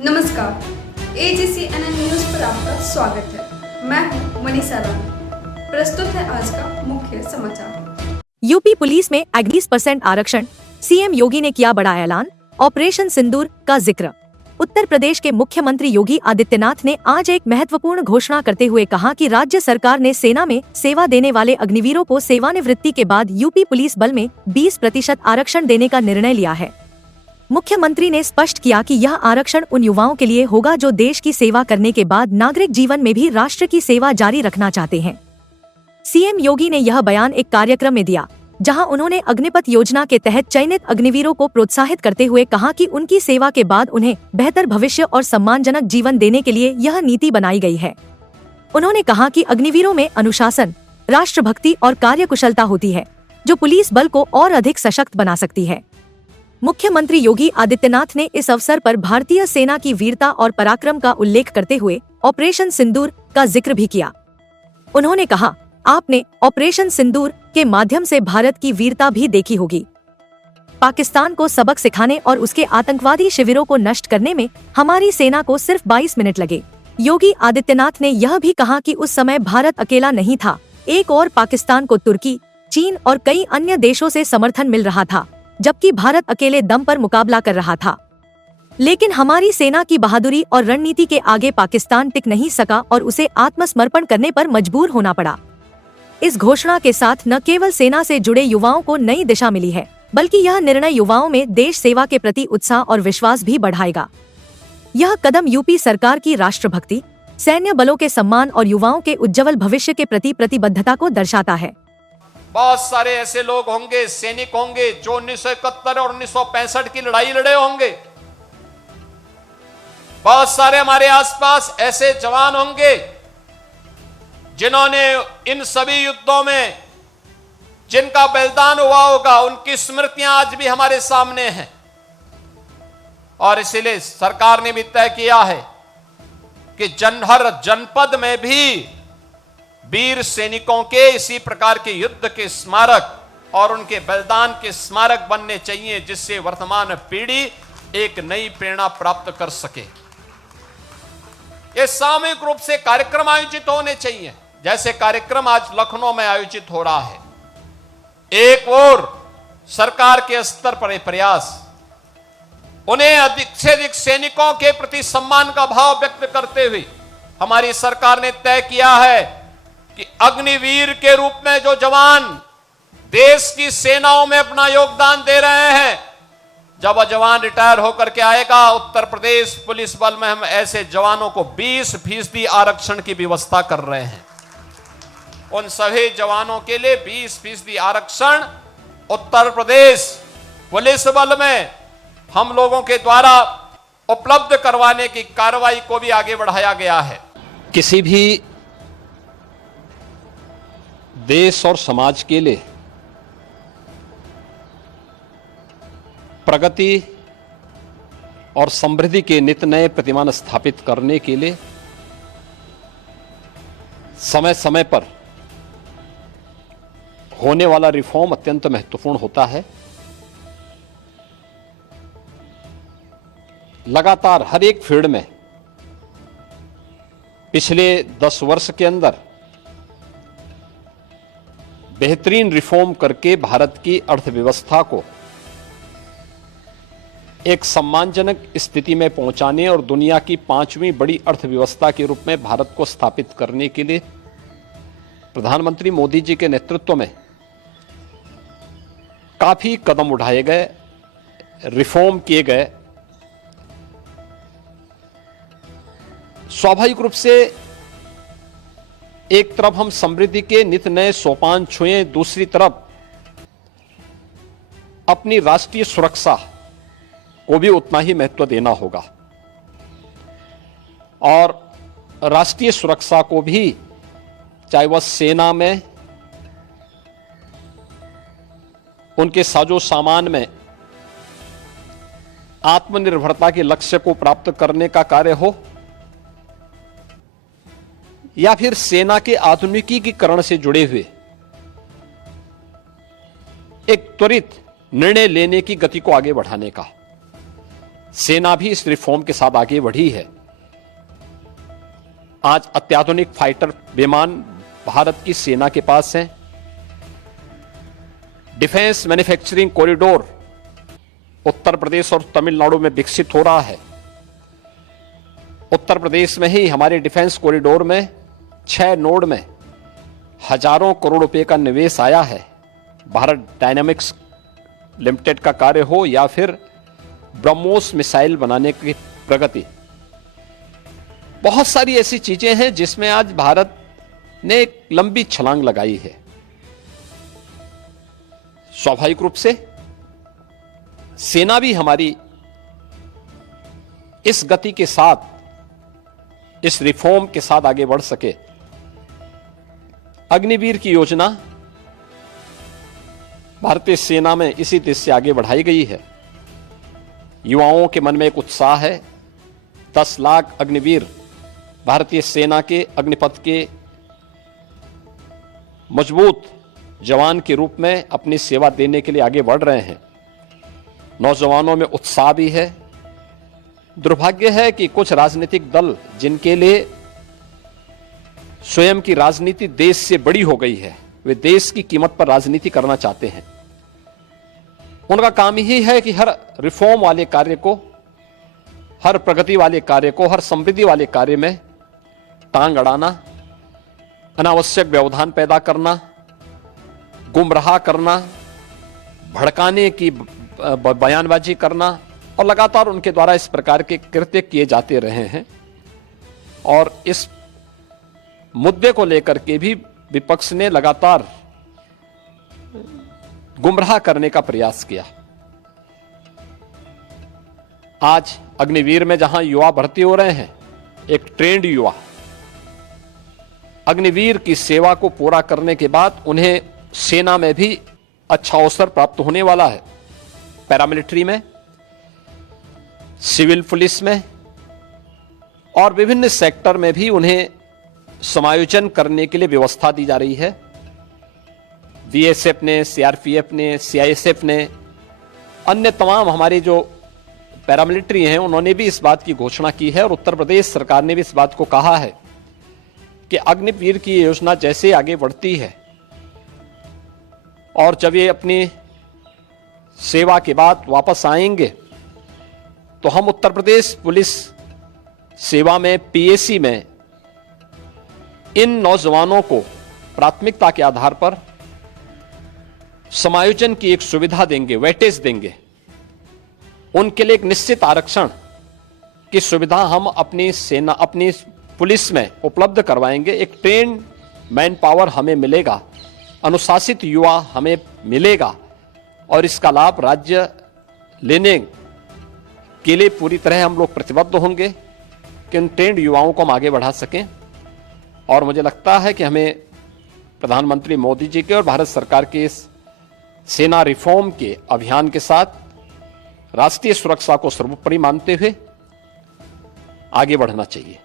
नमस्कार, AGCNN news पर आपका स्वागत है। मैं हूं मनीषा रानी। प्रस्तुत है आज का मुख्य समाचार। यूपी पुलिस में 20% आरक्षण, सीएम योगी ने किया बड़ा ऐलान, ऑपरेशन सिंदूर का जिक्र। उत्तर प्रदेश के मुख्यमंत्री योगी आदित्यनाथ ने आज एक महत्वपूर्ण घोषणा करते हुए कहा कि राज्य सरकार ने सेना में सेवा देने वाले अग्निवीरों को सेवानिवृत्ति के बाद यूपी पुलिस बल में 20% आरक्षण देने का निर्णय लिया है। मुख्यमंत्री ने स्पष्ट किया कि यह आरक्षण उन युवाओं के लिए होगा जो देश की सेवा करने के बाद नागरिक जीवन में भी राष्ट्र की सेवा जारी रखना चाहते हैं। सीएम योगी ने यह बयान एक कार्यक्रम में दिया, जहां उन्होंने अग्निपथ योजना के तहत चयनित अग्निवीरों को प्रोत्साहित करते हुए कहा कि उनकी सेवा के बाद उन्हें बेहतर भविष्य और सम्मानजनक जीवन देने के लिए यह नीति बनाई गई है। उन्होंने कहा कि अग्निवीरों में अनुशासन, राष्ट्रभक्ति और कार्यकुशलता होती है, जो पुलिस बल को और अधिक सशक्त बना सकती है। मुख्यमंत्री योगी आदित्यनाथ ने इस अवसर पर भारतीय सेना की वीरता और पराक्रम का उल्लेख करते हुए ऑपरेशन सिंदूर का जिक्र भी किया। उन्होंने कहा, आपने ऑपरेशन सिंदूर के माध्यम से भारत की वीरता भी देखी होगी। पाकिस्तान को सबक सिखाने और उसके आतंकवादी शिविरों को नष्ट करने में हमारी सेना को सिर्फ 22 मिनट लगे। योगी आदित्यनाथ ने यह भी कहा कि उस समय भारत अकेला नहीं था, एक और पाकिस्तान को तुर्की, चीन और कई अन्य देशों से समर्थन मिल रहा था, जबकि भारत अकेले दम पर मुकाबला कर रहा था। लेकिन हमारी सेना की बहादुरी और रणनीति के आगे पाकिस्तान टिक नहीं सका और उसे आत्मसमर्पण करने पर मजबूर होना पड़ा। इस घोषणा के साथ न केवल सेना से जुड़े युवाओं को नई दिशा मिली है, बल्कि यह निर्णय युवाओं में देश सेवा के प्रति उत्साह और विश्वास भी बढ़ाएगा। यह कदम यूपी सरकार की राष्ट्रभक्ति, सैन्य बलों के सम्मान और युवाओं के उज्जवल भविष्य के प्रति प्रतिबद्धता को दर्शाता है। बहुत सारे ऐसे लोग होंगे, सैनिक होंगे जो 1971 और 1965 की लड़ाई लड़े होंगे। बहुत सारे हमारे आसपास ऐसे जवान होंगे जिन्होंने इन सभी युद्धों में जिनका बलिदान हुआ होगा, उनकी स्मृतियां आज भी हमारे सामने हैं। और इसीलिए सरकार ने भी तय किया है कि हर जनपद में भी वीर सैनिकों के इसी प्रकार के युद्ध के स्मारक और उनके बलिदान के स्मारक बनने चाहिए, जिससे वर्तमान पीढ़ी एक नई प्रेरणा प्राप्त कर सके। ये सामूहिक रूप से कार्यक्रम आयोजित होने चाहिए, जैसे कार्यक्रम आज लखनऊ में आयोजित हो रहा है। एक ओर सरकार के स्तर पर यह प्रयास उन्हें अधिक से अधिक सैनिकों के प्रति सम्मान का भाव व्यक्त करते हुए हमारी सरकार ने तय किया है कि अग्निवीर के रूप में जो जवान देश की सेनाओं में अपना योगदान दे रहे हैं, जब वह जवान रिटायर होकर के आएगा, उत्तर प्रदेश पुलिस बल में हम ऐसे जवानों को 20% आरक्षण की व्यवस्था कर रहे हैं। उन सभी जवानों के लिए 20% आरक्षण उत्तर प्रदेश पुलिस बल में हम लोगों के द्वारा उपलब्ध करवाने की कार्रवाई को भी आगे बढ़ाया गया है। किसी भी देश और समाज के लिए प्रगति और समृद्धि के नित नए प्रतिमान स्थापित करने के लिए समय समय पर होने वाला रिफॉर्म अत्यंत महत्वपूर्ण होता है। लगातार हर एक फील्ड में पिछले 10 वर्ष के अंदर बेहतरीन रिफॉर्म करके भारत की अर्थव्यवस्था को एक सम्मानजनक स्थिति में पहुंचाने और दुनिया की 5वीं बड़ी अर्थव्यवस्था के रूप में भारत को स्थापित करने के लिए प्रधानमंत्री मोदी जी के नेतृत्व में काफी कदम उठाए गए, रिफॉर्म किए गए। स्वाभाविक रूप से एक तरफ हम समृद्धि के नित नए सोपान छुए, दूसरी तरफ अपनी राष्ट्रीय सुरक्षा को भी उतना ही महत्व देना होगा और राष्ट्रीय सुरक्षा को भी, चाहे वह सेना में, उनके साजो सामान में आत्मनिर्भरता के लक्ष्य को प्राप्त करने का कार्य हो या फिर सेना के आधुनिकीकरण से जुड़े हुए एक त्वरित निर्णय लेने की गति को आगे बढ़ाने का। सेना भी इस रिफॉर्म के साथ आगे बढ़ी है। आज अत्याधुनिक फाइटर विमान भारत की सेना के पास हैं। Defence manufacturing corridor Uttar Pradesh और तमिलनाडु में विकसित हो रहा है। उत्तर प्रदेश में ही हमारे डिफेंस कॉरिडोर में 6 नोड में हजारों करोड़ रुपए का निवेश आया है। भारत डायनामिक्स लिमिटेड का कार्य हो या फिर ब्रह्मोस मिसाइल बनाने की प्रगति, बहुत सारी ऐसी चीजें हैं जिसमें आज भारत ने एक लंबी छलांग लगाई है। स्वाभाविक रूप से सेना भी हमारी इस गति के साथ, इस रिफॉर्म के साथ आगे बढ़ सके। अग्निवीर की योजना भारतीय सेना में इसी देश से आगे बढ़ाई गई है। युवाओं के मन में एक उत्साह है। 10 लाख अग्निवीर भारतीय सेना के अग्निपथ के मजबूत जवान के रूप में अपनी सेवा देने के लिए आगे बढ़ रहे हैं। नौजवानों में उत्साह भी है। दुर्भाग्य है कि कुछ राजनीतिक दल जिनके लिए स्वयं की राजनीति देश से बड़ी हो गई है, वे देश की कीमत पर राजनीति करना चाहते हैं। उनका काम ही है कि हर रिफॉर्म वाले कार्य को, हर प्रगति वाले कार्य को, हर समृद्धि वाले कार्य में टांग अड़ाना, अनावश्यक व्यवधान पैदा करना, गुमराह करना, भड़काने की बयानबाजी करना, और लगातार उनके द्वारा इस प्रकार के कृत्य किए जाते रहे हैं। और इस मुद्दे को लेकर के भी विपक्ष ने लगातार गुमराह करने का प्रयास किया। आज अग्निवीर में जहां युवा भर्ती हो रहे हैं, एक ट्रेंड युवा अग्निवीर की सेवा को पूरा करने के बाद उन्हें सेना में भी अच्छा अवसर प्राप्त होने वाला है। पैरामिलिट्री में, सिविल पुलिस में और विभिन्न सेक्टर में भी उन्हें समायोजन करने के लिए व्यवस्था दी जा रही है। बीएसएफ ने, सीआरपीएफ ने, सीआईएसएफ ने, अन्य तमाम हमारे जो पैरामिलिट्री हैं, उन्होंने भी इस बात की घोषणा की है और उत्तर प्रदेश सरकार ने भी इस बात को कहा है कि अग्निवीर की योजना जैसे आगे बढ़ती है और जब ये अपनी सेवा के बाद वापस आएंगे तो हम उत्तर प्रदेश पुलिस सेवा में, पीएसी में इन नौजवानों को प्राथमिकता के आधार पर समायोजन की एक सुविधा देंगे, वेटेज देंगे। उनके लिए एक निश्चित आरक्षण की सुविधा हम अपनी सेना, अपनी पुलिस में उपलब्ध करवाएंगे। एक ट्रेन मैन पावर हमें मिलेगा, अनुशासित युवा हमें मिलेगा और इसका लाभ राज्य लेने के लिए पूरी तरह हम लोग प्रतिबद्ध होंगे कि उन ट्रेंड युवाओं को हम आगे बढ़ा सकें। और मुझे लगता है कि हमें प्रधानमंत्री मोदी जी के और भारत सरकार के इस सेना रिफॉर्म के अभियान के साथ राष्ट्रीय सुरक्षा को सर्वोपरि मानते हुए आगे बढ़ना चाहिए।